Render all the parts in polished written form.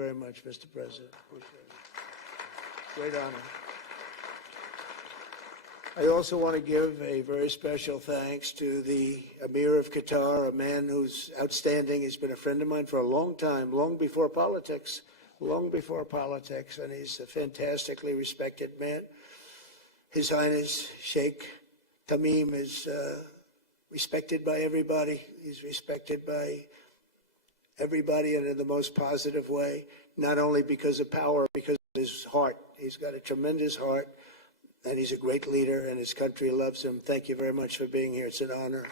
very much, Mr. President. Appreciate it. Great honor. I also want to give a very special thanks to the Emir of Qatar, a man who's outstanding. He's been a friend of mine for a long time, long before politics, and he's a fantastically respected man. His Highness Sheikh Tamim is respected by everybody. He's respected by everybody, and in the most positive way, not only because of power, because of his heart. He's got a tremendous heart. And he's a great leader, and his country loves him. Thank you very much for being here. It's an honor.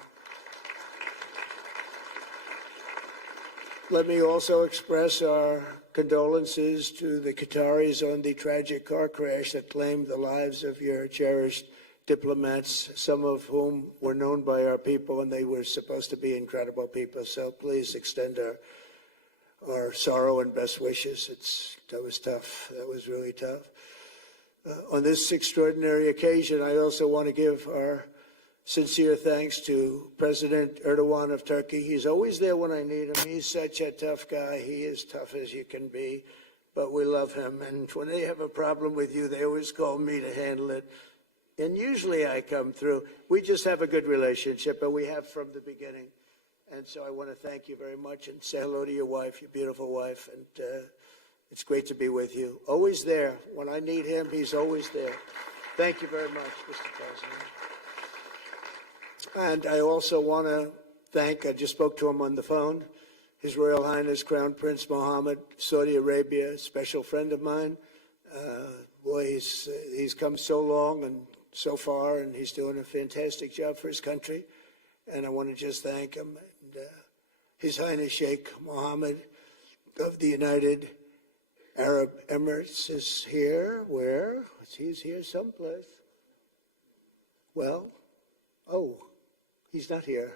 Let me also express our condolences to the Qataris on the tragic car crash that claimed the lives of your cherished diplomats, some of whom were known by our people, and they were supposed to be incredible people. So please extend our sorrow and best wishes. That was tough. That was really tough. On this extraordinary occasion, I also want to give our sincere thanks to President Erdogan of Turkey. He's always there when I need him. He's such a tough guy. He is tough as you can be, but we love him. And when they have a problem with you, they always call me to handle it. And usually I come through. We just have a good relationship, and we have from the beginning. And so I want to thank you very much and say hello to your wife, your beautiful wife. And it's great to be with you. Always there. When I need him, he's always there. Thank you very much, Mr. President. And I also want to thank, I just spoke to him on the phone, His Royal Highness Crown Prince Mohammed, Saudi Arabia, a special friend of mine. Boy, he's come so long and so far, and he's doing a fantastic job for his country. And I want to just thank him. And, His Highness Sheikh Mohammed of the United Arab Emirates is here. Where? He's here someplace. Well, he's not here,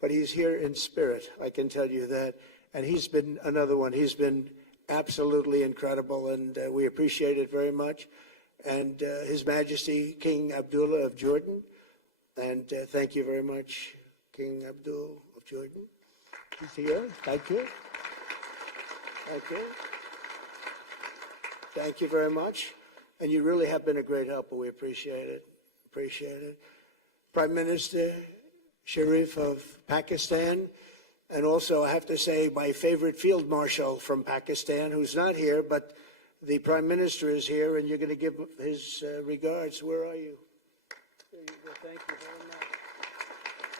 but he's here in spirit, I can tell you that. And he's been another one. He's been absolutely incredible, and we appreciate it very much. And His Majesty King Abdullah of Jordan, and thank you very much, King Abdul of Jordan. He's here. Thank you. Thank you. Thank you very much. And you really have been a great helper. We appreciate it. Appreciate it. Prime Minister Sharif of Pakistan, and also I have to say my favorite field marshal from Pakistan, who's not here, but the Prime Minister is here, and you're going to give his regards. Where are you? There you go. Thank you very much.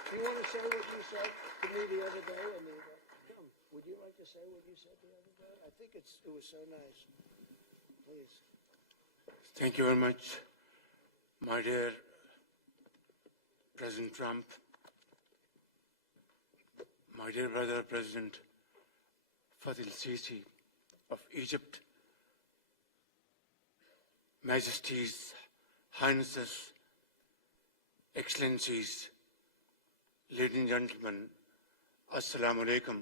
Do you want to say what you said to me the other day? Come, would you like to say what you said the other day? I think it was so nice. Please. Thank you very much, my dear President Trump, my dear brother President Fath el-Sisi of Egypt, Majesties, Highnesses, Excellencies, ladies and gentlemen, Assalamu alaikum,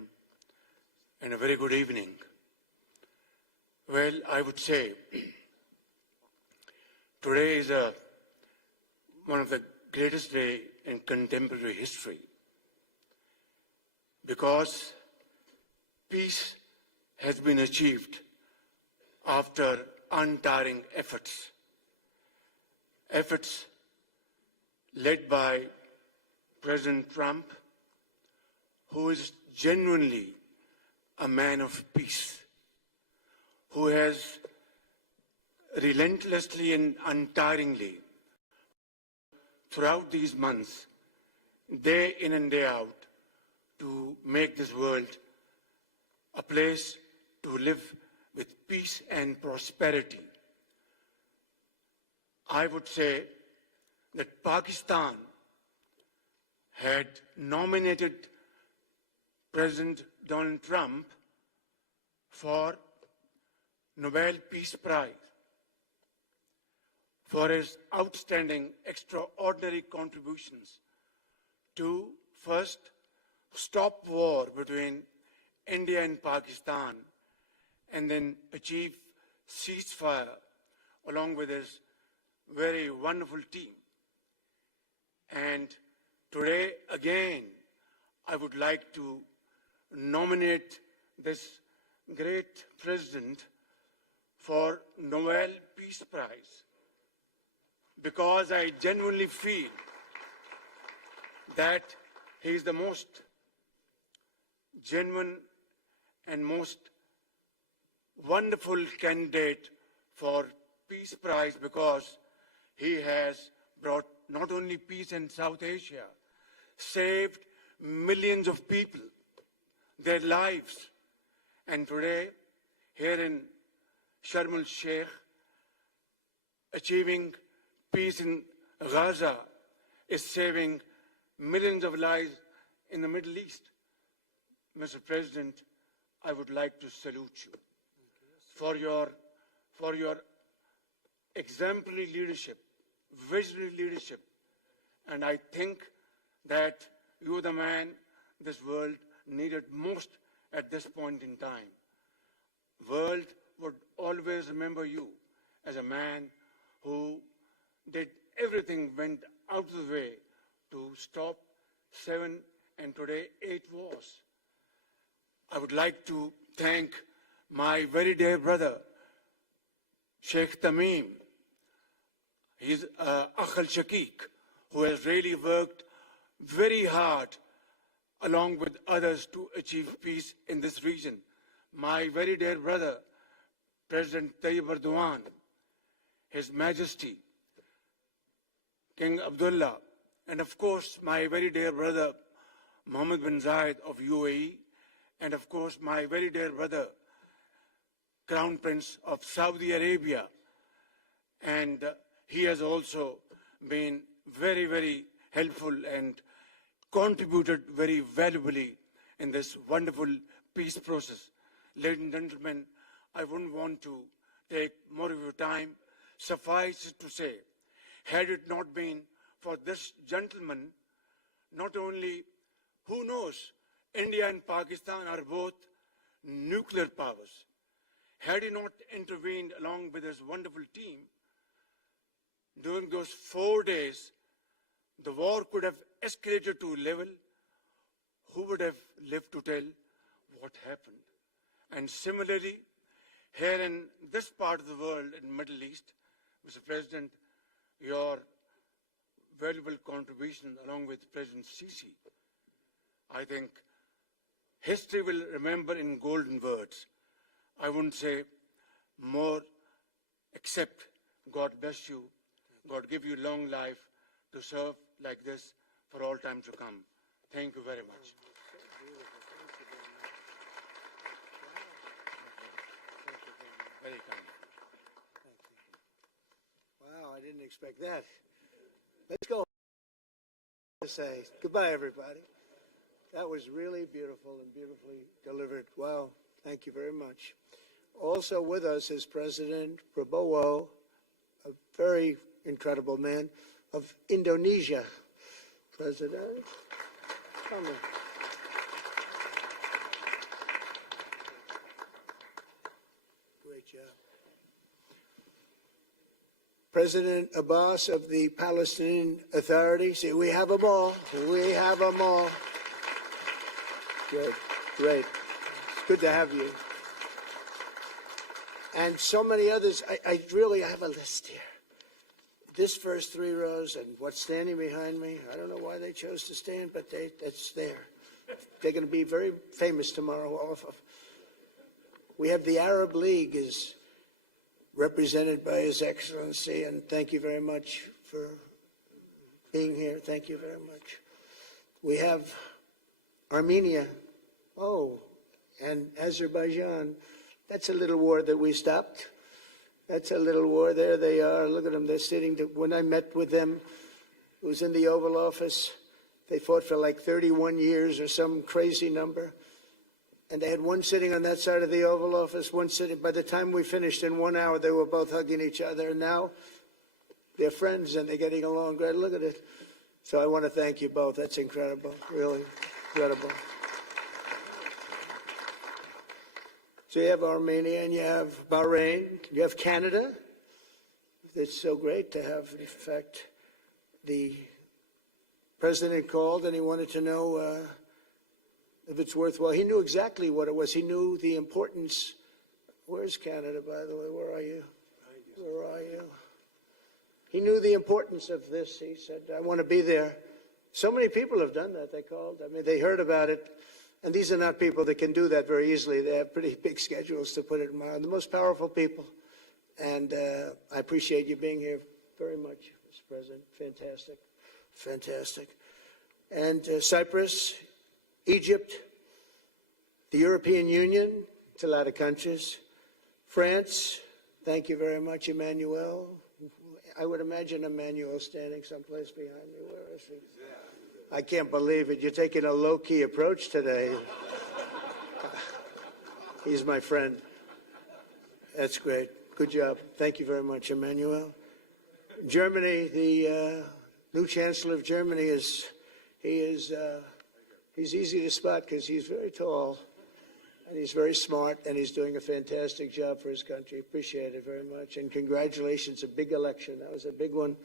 and a very good evening. Well, I would say today is one of the greatest days in contemporary history, because peace has been achieved after untiring efforts led by President Trump, who is genuinely a man of peace, who has relentlessly and untiringly throughout these months, day in and day out, to make this world a place to live with peace and prosperity. I would say that Pakistan had nominated President Donald Trump for Nobel Peace Prize for his outstanding, extraordinary contributions to first stop war between India and Pakistan, and then achieve ceasefire along with his very wonderful team. And today, again, I would like to nominate this great president for Nobel Peace Prize, because I genuinely feel that he is the most genuine and most wonderful candidate for Peace Prize, because he has brought not only peace in South Asia, saved millions of people, their lives. And today, here in Sharm el-Sheikh, achieving peace in Gaza is saving millions of lives in the Middle East. Mr. President, I would like to salute you for your exemplary leadership, visionary leadership. And I think that you are the man this world needed most at this point in time. World would always remember you as a man who did everything, went out of the way to stop 7 and today 8 wars. I would like to thank my very dear brother, Sheikh Tamim. He's Akh al-Shaqiq, who has really worked very hard along with others to achieve peace in this region. My very dear brother, President Tayyip Erdogan, His Majesty, King Abdullah, and of course my very dear brother, Mohammed bin Zayed of UAE, and of course my very dear brother, Crown Prince of Saudi Arabia. And he has also been very, very helpful and contributed very valuably in this wonderful peace process. Ladies and gentlemen, I wouldn't want to take more of your time. Suffice it to say, had it not been for this gentleman, not only, who knows, India and Pakistan are both nuclear powers. Had he not intervened along with his wonderful team, during those 4 days, the war could have escalated to a level. Who would have lived to tell what happened? And similarly, here in this part of the world, in the Middle East, Mr. President, your valuable contribution along with President Sisi, I think history will remember in golden words. I wouldn't say more, except God bless you, God give you long life to serve like this for all time to come. Thank you very much. Very kind. Wow, I didn't expect that. Let's go. Say goodbye, everybody. That was really beautiful and beautifully delivered. Wow, thank you very much. Also with us is President Prabowo, a very incredible man of Indonesia. President, come on. Great job. President Abbas of the Palestinian Authority. See, we have them all. We have them all. Good, great. It's good to have you. And so many others. I really have a list here. This first 3 rows and what's standing behind me, I don't know why they chose to stand, but it's there. They're going to be very famous tomorrow, all of them. We have the Arab League is represented by His Excellency, and thank you very much for being here. Thank you very much. We have Armenia, and Azerbaijan. That's a little war that we stopped. That's a little war. There they are. Look at them. They're sitting. When I met with them, it was in the Oval Office. They fought for like 31 years or some crazy number. And they had one sitting on that side of the Oval Office, one sitting. By the time we finished in 1 hour, they were both hugging each other. And now they're friends and they're getting along great. Look at it. So I want to thank you both. That's incredible. Really incredible. So you have Armenia and you have Bahrain, you have Canada. It's so great to have, in fact, the president called and he wanted to know if it's worthwhile. He knew exactly what it was. He knew the importance. Where's Canada, by the way? Where are you? Where are you? He knew the importance of this. He said, I want to be there. So many people have done that. They called. I mean, they heard about it. And these are not people that can do that very easily. They have pretty big schedules to put it in. The most powerful people. And I appreciate you being here very much, Mr. President. Fantastic. Fantastic. And Cyprus, Egypt, the European Union, it's a lot of countries. France, thank you very much, Emmanuel. I would imagine Emmanuel standing someplace behind me. Where is he? I can't believe it. You're taking a low-key approach today. He's my friend. That's great. Good job. Thank you very much, Emmanuel. Germany, the new Chancellor of Germany he's easy to spot because he's very tall and he's very smart and he's doing a fantastic job for his country. Appreciate it very much. And congratulations, a big election. That was a big one.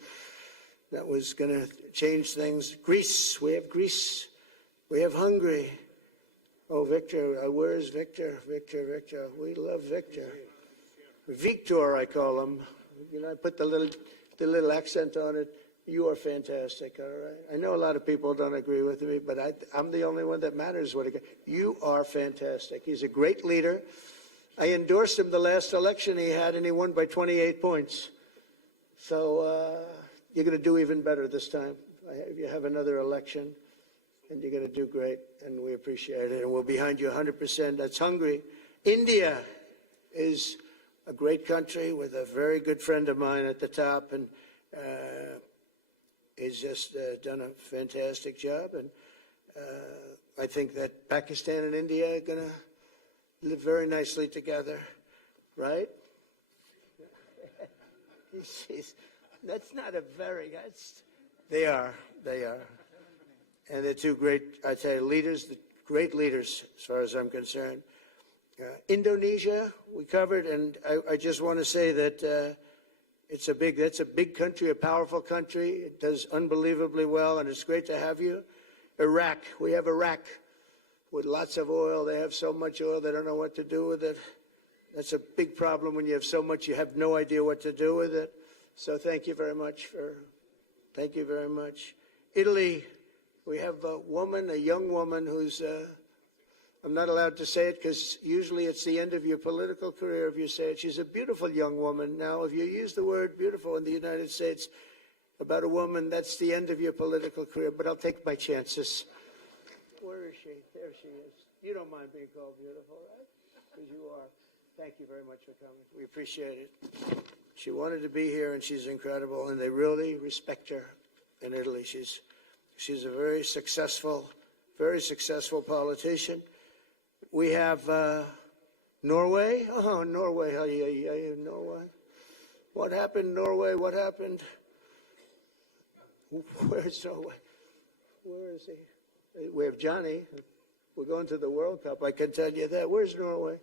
That was going to change things. Greece, we have Greece. We have Hungary. Oh, Victor, where's Victor? Victor. We love Victor. Victor, I call him. You know, I put the little accent on it. You are fantastic, all right? I know a lot of people don't agree with me, but I'm the only one that matters. You are fantastic. He's a great leader. I endorsed him the last election he had, and he won by 28 points. So you're going to do even better this time. You have another election, and you're going to do great, and we appreciate it. And we're behind you 100%. That's Hungary. India is a great country with a very good friend of mine at the top, and he's just done a fantastic job. And I think that Pakistan and India are going to live very nicely together, right? That's not a very, they are. And they're two great, I'd say, leaders, great leaders as far as I'm concerned. Indonesia, we covered, and I just want to say that that's a big country, a powerful country. It does unbelievably well, and it's great to have you. Iraq, we have Iraq with lots of oil. They have so much oil, they don't know what to do with it. That's a big problem when you have so much, you have no idea what to do with it. So thank you very much thank you very much. Italy, we have a young woman who's, I'm not allowed to say it because usually it's the end of your political career if you say it. She's a beautiful young woman. Now, if you use the word beautiful in the United States about a woman, that's the end of your political career, but I'll take my chances. Where is she? There she is. You don't mind being called beautiful, right? Because you are. Thank you very much for coming. We appreciate it. She wanted to be here, and she's incredible, and they really respect her in Italy. She's a very successful politician. We have Norway. Oh, Norway. Norway. What happened, Norway? What happened? Where's Norway? Where is he? We have Johnny. We're going to the World Cup. I can tell you that. Where's Norway?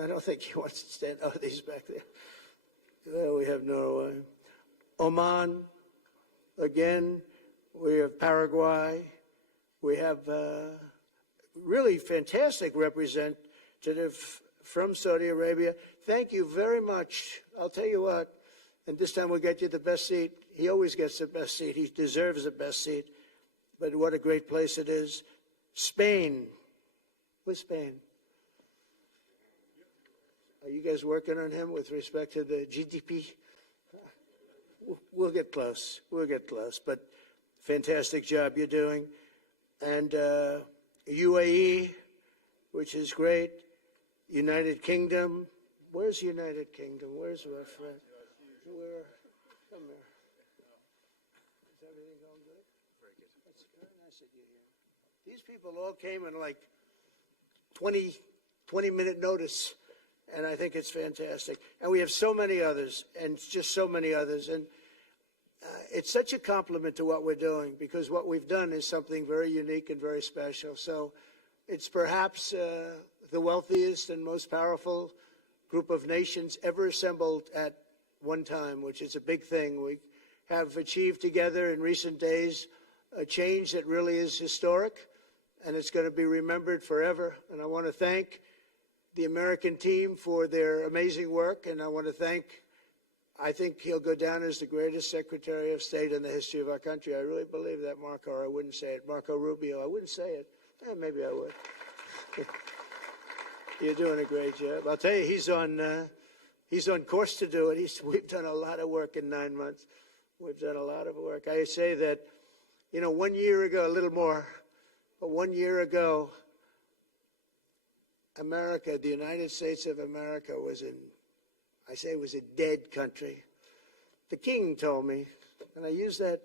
I don't think he wants to stand. Oh, he's back there. There we have Norway. Oman. Again, we have Paraguay. We have really fantastic representative from Saudi Arabia. Thank you very much. I'll tell you what, and this time we'll get you the best seat. He always gets the best seat. He deserves the best seat. But what a great place it is. Spain. Where's Spain? Are you guys working on him with respect to the GDP? We'll get close. But fantastic job you're doing. And UAE, which is great. United Kingdom. Where's United Kingdom? Where's my friend? Come here. Is everything going good? Very good. That's very nice of you here. These people all came in like 20-minute notice. And I think it's fantastic. And we have so many others, and just so many others. And it's such a compliment to what we're doing, because what we've done is something very unique and very special. So it's perhaps the wealthiest and most powerful group of nations ever assembled at one time, which is a big thing. We have achieved together in recent days a change that really is historic. and it's going to be remembered forever. And I want to thank the American team for their amazing work, and I want to thank, I think he'll go down as the greatest Secretary of State in the history of our country. I really believe that, Marco, or I wouldn't say it. Marco Rubio, I wouldn't say it. Maybe I would. You're doing a great job. I'll tell you, he's on course to do it. We've done a lot of work in 9 months. We've done a lot of work. I say that, 1 year ago, a little more, but 1 year ago, America, the United States of America was a dead country. The king told me, and I use that,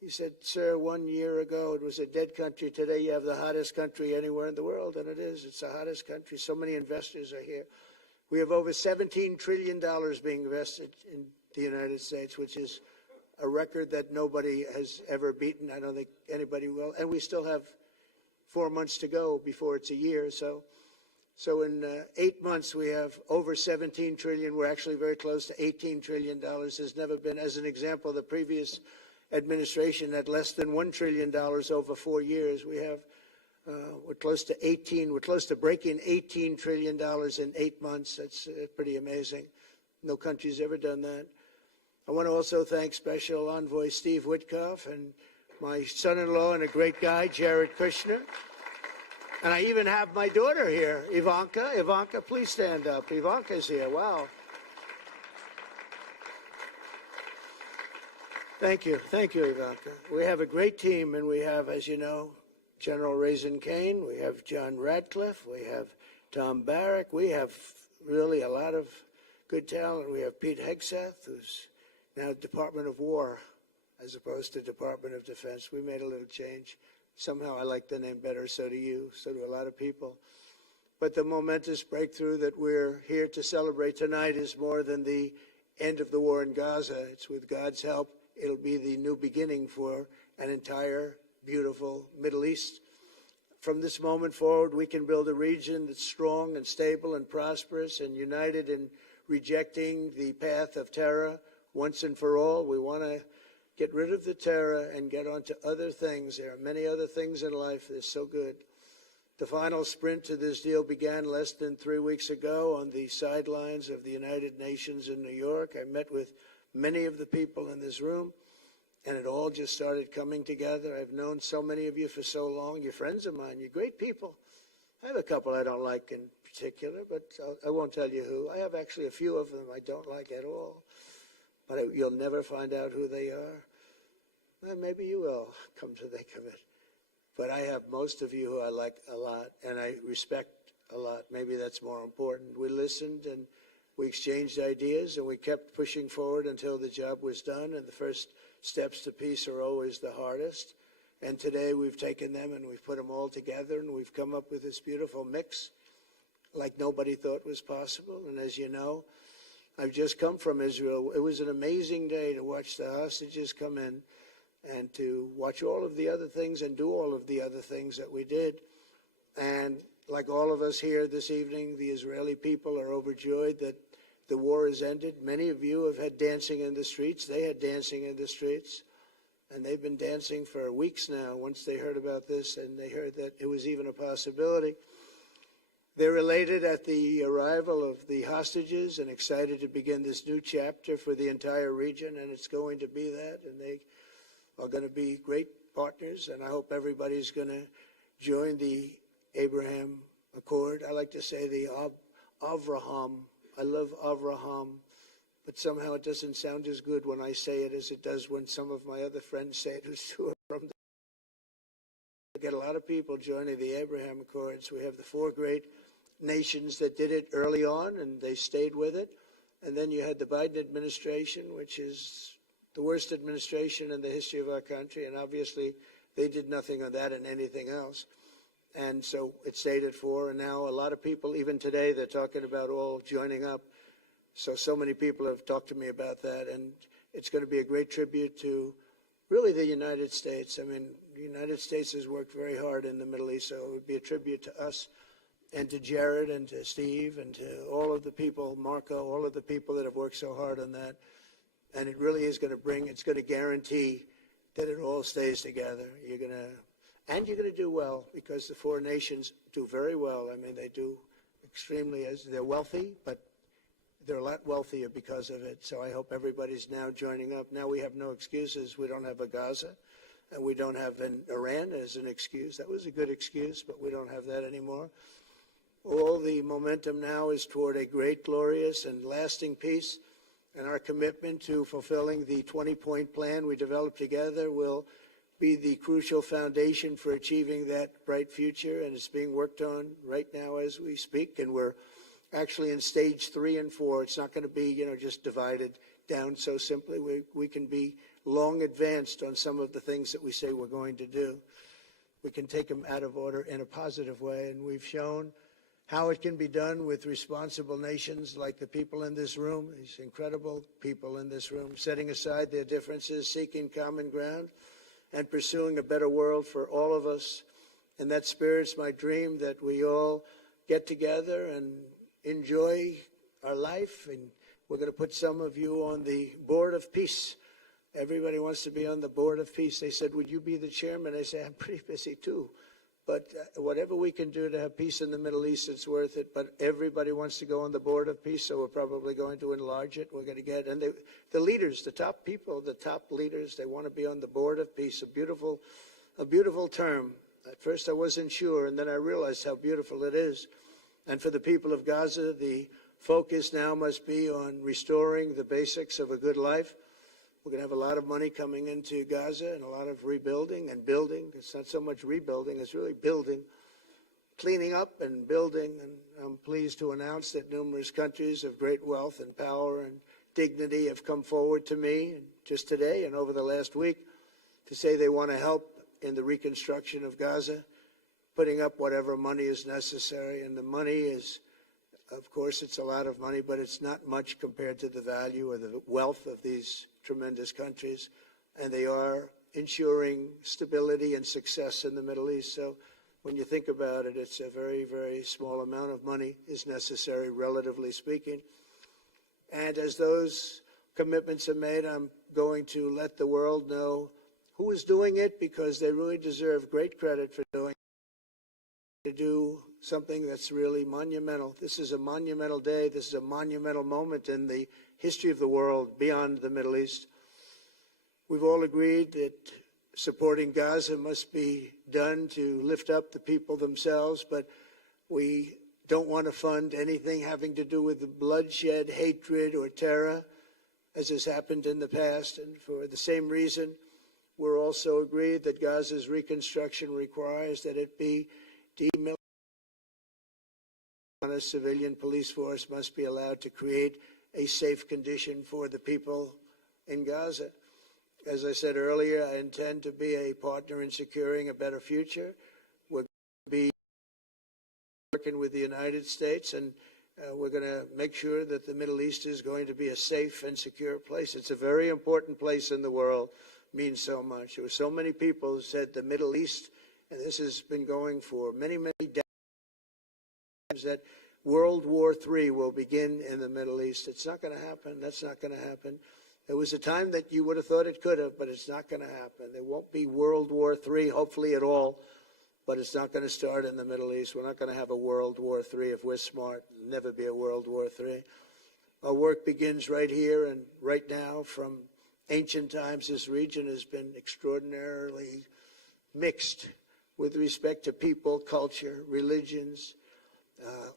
he said, sir, 1 year ago it was a dead country. Today you have the hottest country anywhere in the world, and it is. It's the hottest country. So many investors are here. We have over $17 trillion being invested in the United States, which is a record that nobody has ever beaten. I don't think anybody will. And we still have 4 months to go before it's a year. So in 8 months, we have over 17 trillion. We're actually very close to $18 trillion. There's never been, as an example, the previous administration had less than $1 trillion over 4 years. We're close to breaking $18 trillion in 8 months. That's pretty amazing. No country's ever done that. I want to also thank Special Envoy Steve Witkoff and my son-in-law and a great guy, Jared Kushner. And I even have my daughter here, Ivanka. Ivanka, please stand up. Ivanka's here. Wow. Thank you. Thank you, Ivanka. We have a great team, and we have, as you know, General Raisin Kane. We have John Radcliffe. We have Tom Barrack. We have really a lot of good talent. We have Pete Hegseth, who's now Department of War as opposed to Department of Defense. We made a little change. Somehow I like the name better, so do you, so do a lot of people. But the momentous breakthrough that we're here to celebrate tonight is more than the end of the war in Gaza. It's with God's help, it'll be the new beginning for an entire beautiful Middle East. From this moment forward, we can build a region that's strong and stable and prosperous and united in rejecting the path of terror once and for all. We want to get rid of the terror and get on to other things. There are many other things in life that are so good. The final sprint to this deal began less than 3 weeks ago on the sidelines of the United Nations in New York. I met with many of the people in this room, and it all just started coming together. I've known so many of you for so long. You're friends of mine. You're great people. I have a couple I don't like in particular, but I won't tell you who. I have actually a few of them I don't like at all, but you'll never find out who they are. Well, maybe you will, come to think of it. But I have most of you who I like a lot, and I respect a lot. Maybe that's more important. We listened, and we exchanged ideas, and we kept pushing forward until the job was done, and the first steps to peace are always the hardest. And today we've taken them, and we've put them all together, and we've come up with this beautiful mix like nobody thought was possible. And as you know, I've just come from Israel. It was an amazing day to watch the hostages come in, and to watch all of the other things and do all of the other things that we did. And like all of us here this evening, the Israeli people are overjoyed that the war has ended. Many of you have had dancing in the streets. They had dancing in the streets. And they've been dancing for weeks now once they heard about this and they heard that it was even a possibility. They're elated at the arrival of the hostages and excited to begin this new chapter for the entire region, and it's going to be that. And they are going to be great partners, and I hope everybody's going to join the Abraham Accord. I like to say the Avraham. I love Avraham, but somehow it doesn't sound as good when I say it as it does when some of my other friends say it who are from the. I get a lot of people joining the Abraham Accords. We have the 4 great nations that did it early on, and they stayed with it. And then you had the Biden administration, which is the worst administration in the history of our country, and obviously they did nothing on that and anything else. And so it stayed at 4, and now a lot of people, even today, they're talking about all joining up. So many people have talked to me about that, and it's going to be a great tribute to really the United States. I mean, the United States has worked very hard in the Middle East, so it would be a tribute to us and to Jared and to Steve and to all of the people, Marco, all of the people that have worked so hard on that. And it really is going to it's going to guarantee that it all stays together. And you're going to do well because the four nations do very well. I mean, they do extremely, as they're wealthy, but they're a lot wealthier because of it. So I hope everybody's now joining up. Now we have no excuses. We don't have a Gaza, and we don't have an Iran as an excuse. That was a good excuse, but we don't have that anymore. All the momentum now is toward a great, glorious, and lasting peace. And our commitment to fulfilling the 20-point plan we developed together will be the crucial foundation for achieving that bright future. And it's being worked on right now as we speak. And we're actually in stage 3 and 4. It's not going to be, just divided down so simply. We can be long advanced on some of the things that we say we're going to do. We can take them out of order in a positive way. And we've shown how it can be done with responsible nations like the people in this room, these incredible people in this room, setting aside their differences, seeking common ground, and pursuing a better world for all of us. In that spirit, it's my dream that we all get together and enjoy our life. And we're going to put some of you on the Board of Peace. Everybody wants to be on the Board of Peace. They said, would you be the chairman? I say, I'm pretty busy too. But whatever we can do to have peace in the Middle East, it's worth it. But everybody wants to go on the Board of Peace, so we're probably going to enlarge it. We're going to get, and the leaders, the top people, the top leaders, they want to be on the Board of Peace. A beautiful term. At first I wasn't sure, and then I realized how beautiful it is. And for the people of Gaza, the focus now must be on restoring the basics of a good life. We're going to have a lot of money coming into Gaza and a lot of rebuilding and building. It's not so much rebuilding, it's really building, cleaning up and building. And I'm pleased to announce that numerous countries of great wealth and power and dignity have come forward to me just today and over the last week to say they want to help in the reconstruction of Gaza, putting up whatever money is necessary. And the money is, of course, it's a lot of money, but it's not much compared to the value or the wealth of these tremendous countries. And they are ensuring stability and success in the Middle East. So when you think about it, it's a very, very small amount of money is necessary, relatively speaking. And as those commitments are made, I'm going to let the world know who is doing it, because they really deserve great credit for doing it, to do something that's really monumental. This is a monumental day. This is a monumental moment in the history of the world beyond the Middle East. We've all agreed that supporting Gaza must be done to lift up the people themselves, but we don't want to fund anything having to do with the bloodshed, hatred, or terror, as has happened in the past. And for the same reason, we're also agreed that Gaza's reconstruction requires that it be demilitarized. A civilian police force must be allowed to create a safe condition for the people in Gaza. As I said earlier, I intend to be a partner in securing a better future. We're going to be working with the United States, and we're going to make sure that the Middle East is going to be a safe and secure place. It's a very important place in the world. It means so much. There were so many people who said the Middle East, and this has been going for many, many decades, that World War III will begin in the Middle East. It's not going to happen. That's not going to happen. There was a time that you would have thought it could have, but it's not going to happen. There won't be World War III, hopefully at all, but it's not going to start in the Middle East. We're not going to have a World War III if we're smart. There'll never be a World War III. Our work begins right here and right now. From ancient times, this region has been extraordinarily mixed with respect to people, culture, religions,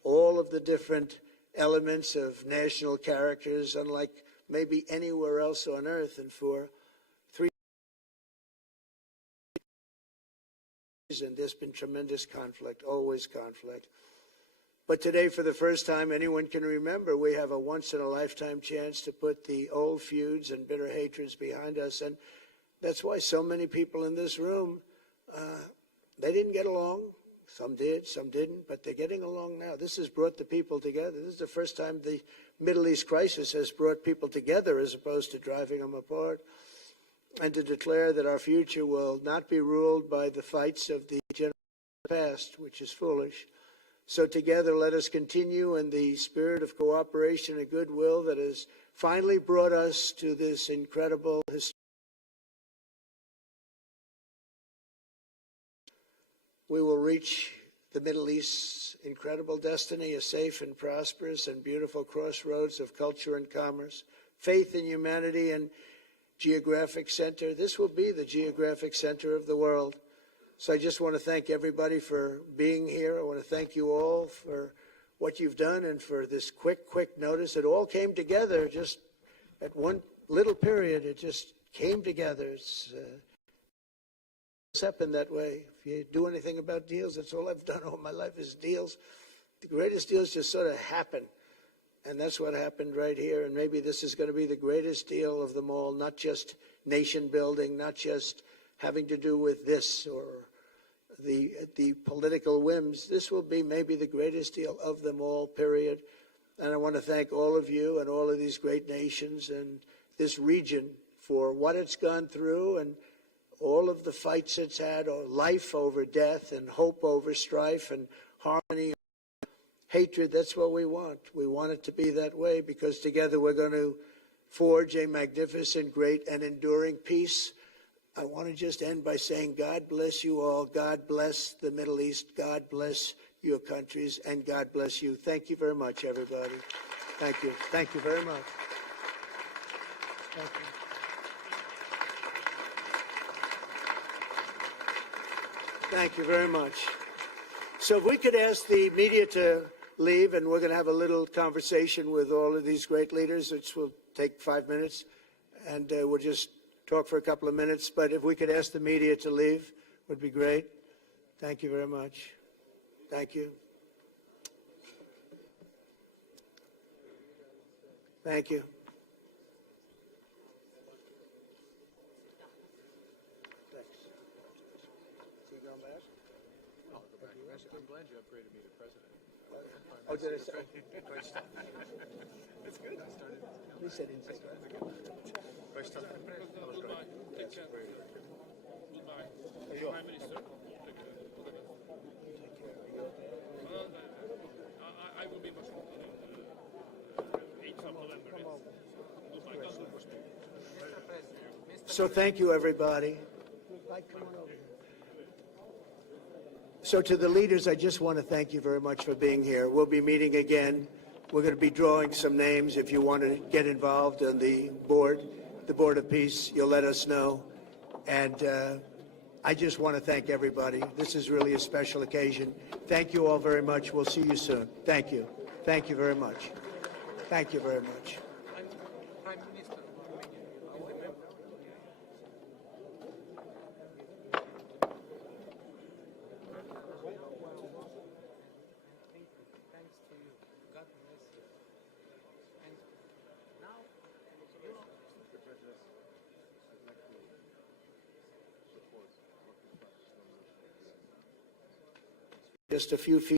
all of the different elements of national characters, unlike maybe anywhere else on earth. And for 3 years, and there's been tremendous conflict, always conflict. But today, for the first time anyone can remember, we have a once-in-a-lifetime chance to put the old feuds and bitter hatreds behind us. And that's why so many people in this room, they didn't get along. Some did, some didn't, but they're getting along now. This has brought the people together. This is the first time the Middle East crisis has brought people together as opposed to driving them apart. And to declare that our future will not be ruled by the fights of the past, which is foolish. So together, let us continue in the spirit of cooperation and goodwill that has finally brought us to this incredible history. we will reach the Middle East's incredible destiny, a safe and prosperous and beautiful crossroads of culture and commerce, faith in humanity and geographic center. This will be the geographic center of the world. So I just want to thank everybody for being here. I want to thank you all for what you've done and for this quick notice. It all came together just at one little period. It just came together. It's happened that way. If you do anything about deals, that's all I've done all my life is deals. The greatest deals just sort of happen. And that's what happened right here. And maybe this is going to be the greatest deal of them all, not just nation building, not just having to do with this or the political whims. This will be maybe the greatest deal of them all, period. And I want to thank all of you and all of these great nations and this region for what it's gone through and all of the fights it's had, or life over death and hope over strife and harmony, hatred. That's what we want. We want it to be that way because together we're going to forge a magnificent, great, and enduring peace. I want to just end by saying God bless you all. God bless the Middle East. God bless your countries, and God bless you. Thank you very much, everybody. Thank you. Thank you very much. Thank you. Thank you very much. So if we could ask the media to leave, and we're going to have a little conversation with all of these great leaders, which will take 5 minutes, and we'll just talk for a couple of minutes. But if we could ask the media to leave, would be great. Thank you very much. Thank you. Thank you. I'm glad you upgraded me to president. Oh, did I say? It's good. I started. Please say didn't say that. Vai estar Goodbye. Take care. Goodbye. Prime Minister. I will be much more. 8th of November. Goodbye. God bless. So thank you, everybody. Come on over. So to the leaders, I just want to thank you very much for being here. We'll be meeting again. We're going to be drawing some names. If you want to get involved on the Board of Peace, you'll let us know. And I just want to thank everybody. This is really a special occasion. Thank you all very much. We'll see you soon. Thank you. Thank you very much. Thank you very much. Prime Minister. Thanks to you. God bless you. And now, Just a few feet.